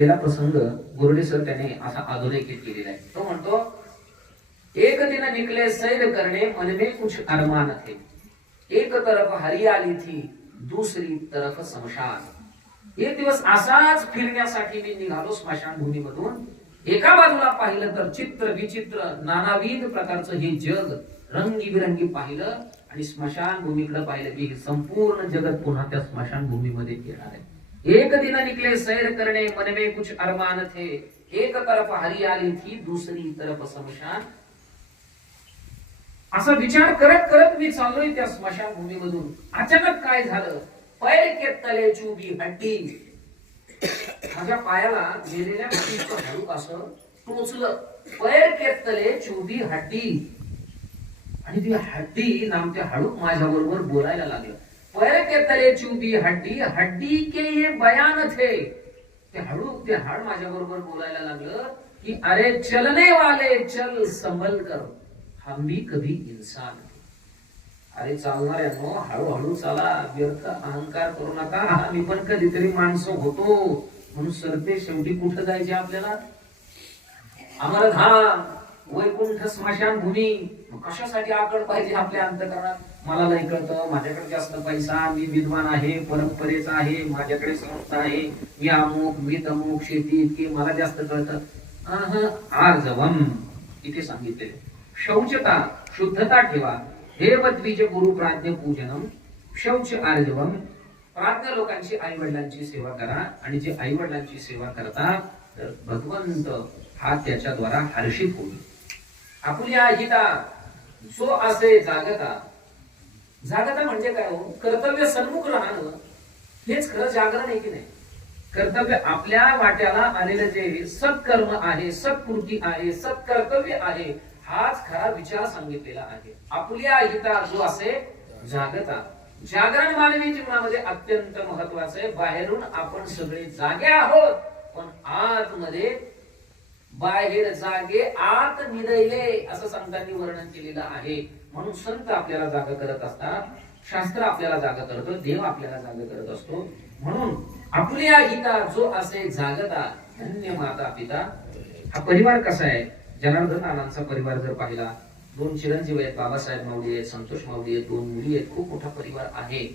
गेला प्रसंग गुरुडे सर त्याने असा अधोरेखित केलेला आहे. तो म्हणतो एक दिन निकले सैर करणे मन में कुछ अरमान थे. एक तरफ हरियाली थी दुसरी तरफ समशान एक दिवस असाच फिरण्यासाठी मी निघालो स्मशानभूमीमधून. एका बाजूला पाहिलं तर चित्र विचित्र नानाविध प्रकारचं हे जग रंगीबिरंगी पाहिलं आणि स्मशानभूमीकडे पाहिलं की हे संपूर्ण जगत पुन्हा त्या स्मशानभूमीमध्ये येणार आहे. एक दिन निकले सैर करणे मन में कुछ अरमान थे। एक तरफ हरियाली थी दूसरी तरफ स्मशान असा विचार करत करत मी चाललोय त्या स्मशानभूमीमधून. अचानक काय झालं? पैर के तले चुबी हड्डी. माझ्या पायाला गेलेल्या हड्डीचं हळू असं टोचलं. पैर के तले चुबी हड्डी. आणि ती हड्डी नामच्या हळू माझ्या बरोबर बोलायला लागलं. पैर के तले चुंबी हड्डी हड्डी के ये बयान थे. ते हळू ते हाड माझ्या बरोबर बोलायला लागलं की अरे चलने वाले चल संभल कर. हम भी कभी इन्सान अरे चालणाऱ्यांनो हळूहळू चाला व्यर्थ अहंकार करू नका. मी पण कधीतरी माणसं होतो. म्हणून सरते शेवटी कुठं जायचे आपल्याला? अमरधाम. वैकुंठ स्मशानभूमी भूमी. कशासाठी आकड पाहिजे आपल्या अंतकरणात? मला नाही कळतं. माझ्याकडे जास्त पैसा मी विद्वान आहे परंपरेचा आहे माझ्याकडे संस्था आहे. मी अमुक मी तमुक शेती इतकी मला जास्त कळतं. अहं, आर्जवम इथे सांगितले. शौचता शुद्धता ठेवा. हे द्विज गुरु प्राज्ञ पूजनम. शौच आर्जवम. प्राज्ञ लोकांची आई वडिलांची सेवा करा. आणि जे आई वडिलांची सेवा करता तर भगवंत हा त्याच्याद्वारा हर्षित होईल. आपुल्या हिता जो असे जागता. जागता म्हणजे काय हो? कर्तव्य सन्मुख राहणं. हेच खरं जागरण आहे की नाही? कर्तव्य आपल्या वाट्याला आलेलं जे सत्कर्म आहे सत्कृती आहे सत्कर्तव्य आहे हाच खरा विचार सांगितलेला आहे. आपल्या हिता जो असे जागता. जागरण मानवी जीवनामध्ये अत्यंत महत्वाचं आहे. बाहेरून आपण सगळे जागे आहोत पण आतमध्ये बाहेर जागे आत निदयले असं संतांनी वर्णन केलेलं आहे. म्हणून संत आपल्याला जागा करत असतात शास्त्र आपल्याला जागा करतो देव आपल्याला जागा करत असतो. म्हणून आपल्या हिता जो असे जागता धन्य माता पिता हा परिवार कसा आहे? जनार्दन नानांचा परिवार जर पाहिला दोन चिरंजीव आहेत बाबासाहेब माऊली आहेत संतोष माऊली आहेत दोन मुली आहेत खूप मोठा परिवार आहे.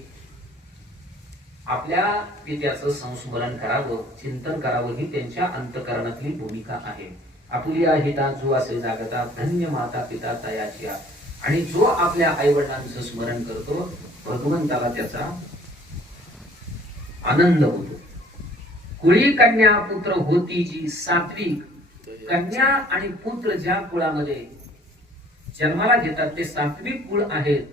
आपल्या पित्याचं संस्मरण करावं चिंतन करावं ही त्यांच्या अंतकरणातली भूमिका आहे. आपुलिया हिता जो असे जागता धन्य माता पिता तयाची आणि जो आपल्या आई वडिलांचं स्मरण करतो भगवंताला त्याचा आनंद होतो. कुळी कन्या पुत्र होती जी सात्विक. कन्या आणि पुत्र ज्या कुळामध्ये जन्माला घेतात ते सात्विक कुळ आहेत.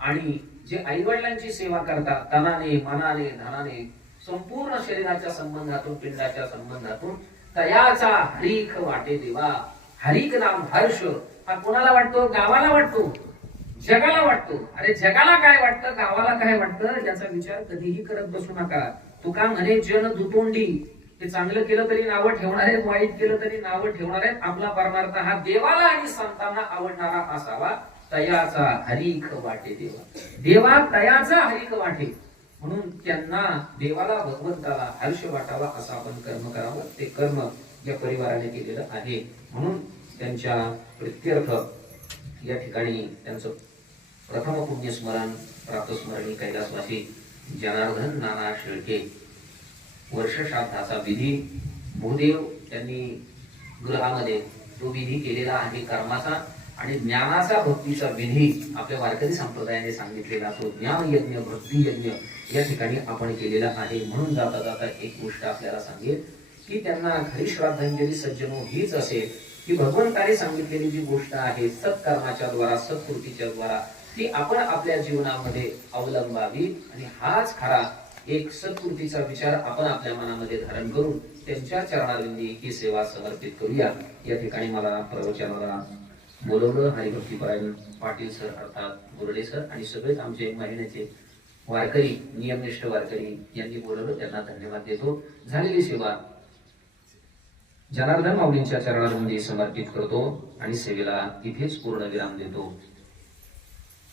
आणि जे आई वडिलांची सेवा करतात तनाने मनाने धनाने संपूर्ण शरीराच्या संबंधातून पिंडाच्या संबंधातून तयाचा हरीख वाटे देवा. हरीक नाम हर्ष. हा कोणाला वाटतो? गावाला वाटतो. जगाला वाटतो. अरे जगाला काय वाटतं? गावाला काय वाटतं? याचा विचार कधीही करत बसू नका. तुका म्हणे जन दुतोंडी. ते चांगलं केलं तरी नावं ठेवणार आहेत वाईट केलं तरी नावं ठेवणार आहेत आपला परमार्थ हा देवाला आणि संतांना आवडणारा असावा. तयाचा हरिक वाटे देवा. देवा तयाचा हरिक वाटे. म्हणून त्यांना देवाला भगवंताला हर्ष वाटावा असं आपण कर्म करावं. ते कर्म या परिवाराने केलेलं आहे. म्हणून त्यांच्या प्रित्यर्थ या ठिकाणी त्यांचं प्रथम पुण्यस्मरण प्रातस्मरणी कैलासवासी जनार्दन नाना शेळके वर्षश्राद्धाचा विधी भूदेव त्यांनी गृहामध्ये तो विधी केलेला आहे कर्माचा. आणि ज्ञानाचा भक्तीचा विधी आपल्या वारकरी संप्रदायाने सांगितलेला तो ज्ञान यज्ञ भक्ती यज्ञ या ठिकाणी आपण केलेला आहे. म्हणून जाता जाता एक गोष्ट आपल्याला सांगेल की त्यांना घरी श्राद्धांजली सज्जनो हीच असेल की भगवंताने सांगितलेली जी गोष्ट आहे सत्कर्माच्या द्वारा सत्कृतीच्या द्वारा ती आपण आपल्या जीवनामध्ये अवलंबावी आणि हाच खरा एक सत्कृतीचा विचार आपण आपल्या मनामध्ये धारण करून त्यांच्या चरणाविंदी ही सेवा समर्पित करूया. या ठिकाणी मला प्रवचनाला बोलवलं हरिभक्ती परायण पाटील सर अर्थात बोर्डे सर आणि सगळेच आमचे महिन्याचे वारकरी नियमनिष्ठ वारकरी यांनी बोलवलं त्यांना धन्यवाद देतो. झालेली सेवा जनार्दन माऊलींच्या चरणांमध्ये समर्पित करतो आणि सेवेला तिथेच पूर्ण विराम देतो.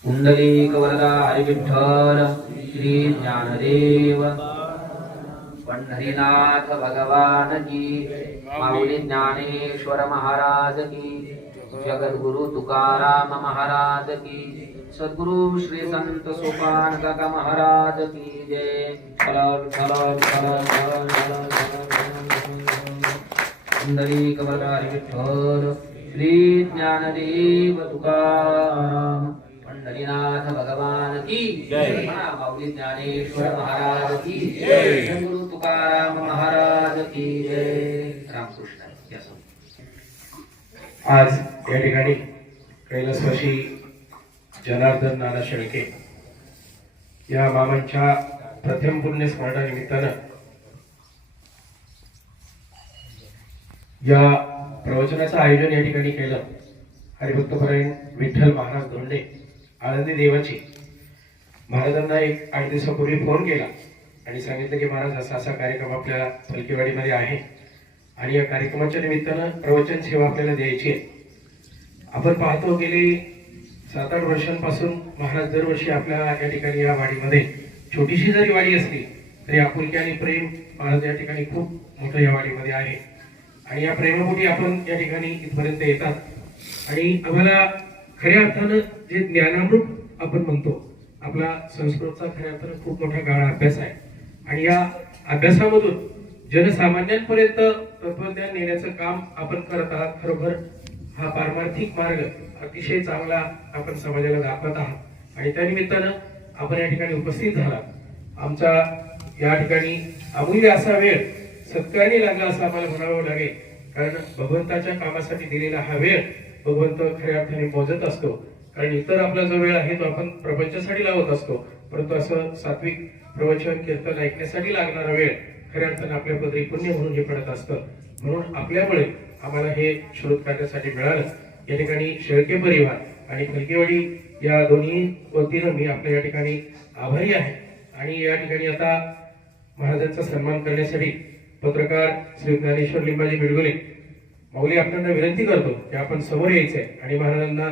कुंडलिक वरदा हरिविठ्ठल श्री ज्ञानदेव पंढरीनाथ भगवान की माऊली ज्ञानेश्वर महाराज की जगद्गुरु तुकाराम महाराज की सद्गुरु श्री संत सोपान काका महाराज की जय फलक फलक फलक फलक सुंदरी कवरधारी विठ्ठल श्री ज्ञानदेव तुकाराम पंढरीनाथ भगवान की जय. माऊली ज्ञानेश्वर महाराज की जय गुरु तुकाराम महाराज की जय रामकृष्ण या सो. आज या ठिकाणी कैलासवाशी जनार्दन नाना शेळके या मामांच्या प्रथम पुण्य स्मरणानिमित्तानं या प्रवचनाचं आयोजन या ठिकाणी केलं. हरिभक्तपरायण विठ्ठल महाराज धोंडे आनंदी देवाची. महाराजांना एक आठ दिवसापूर्वी फोन केला आणि सांगितलं की महाराज असा असा कार्यक्रम आपल्या फलकेवाडीमध्ये आहे. आणि या कार्यक्रमाच्या निमित्तानं प्रवचन सेवा आपल्याला द्यायची आहे. आपण पाहतो गेली सात आठ वर्षांपासून महाराज दरवर्षी आपल्या या ठिकाणी या वाडीमध्ये छोटीशी जरी वाडी असली तरी आपुलकी आणि प्रेम महाराज या ठिकाणी खूप मोठं या वाडीमध्ये आहे. आणि या प्रेमापोटी आपण या ठिकाणी इथपर्यंत येतात. आणि आम्हाला खऱ्या अर्थानं जे ज्ञानामृत आपण म्हणतो आपला संस्कृतचा खऱ्या अर्थानं खूप मोठा गाळा अभ्यास आहे. आणि या अभ्यासामधून जनसामान्यांपर्यंत तत्वज्ञान नेण्याचं काम आपण करत आहात खरोखर हा पारमार्थिक मार्ग अतिशय चांगला आपण समाजाला दाखवत आहात. आणि त्यानिमित्तानं आपण या ठिकाणी उपस्थित झालात. आमचा या ठिकाणी अमूल्य असा वेळ सत्कारणी लागला असं आम्हाला म्हणावं लागेल. कारण भगवंताच्या कामासाठी दिलेला हा वेळ भगवंत खऱ्या अर्थाने मोजत असतो. कारण इतर आपला जो वेळ आहे तो आपण प्रपंचासाठी लावत असतो. परंतु असं सात्विक प्रवचन कीर्तन ऐकण्यासाठी लागणारा वेळ खऱ्या अर्थानं आपल्या पदरी पुण्य म्हणून हे पडत असतं. म्हणून आपल्यामुळे आम्हाला हे शोध काढण्यासाठी मिळालं. या ठिकाणी शेळके परिवार आणि फलकेवाडी या दोन्ही वतीनं मी आपल्या या ठिकाणी आभारी आहे. आणि या ठिकाणी आता महाराजांचा सन्मान करण्यासाठी पत्रकार श्री ज्ञानेश्वर लिंबाजी बिडगुले माऊली आपल्याला विनंती करतो की आपण समोर यायचंय आणि महाराजांना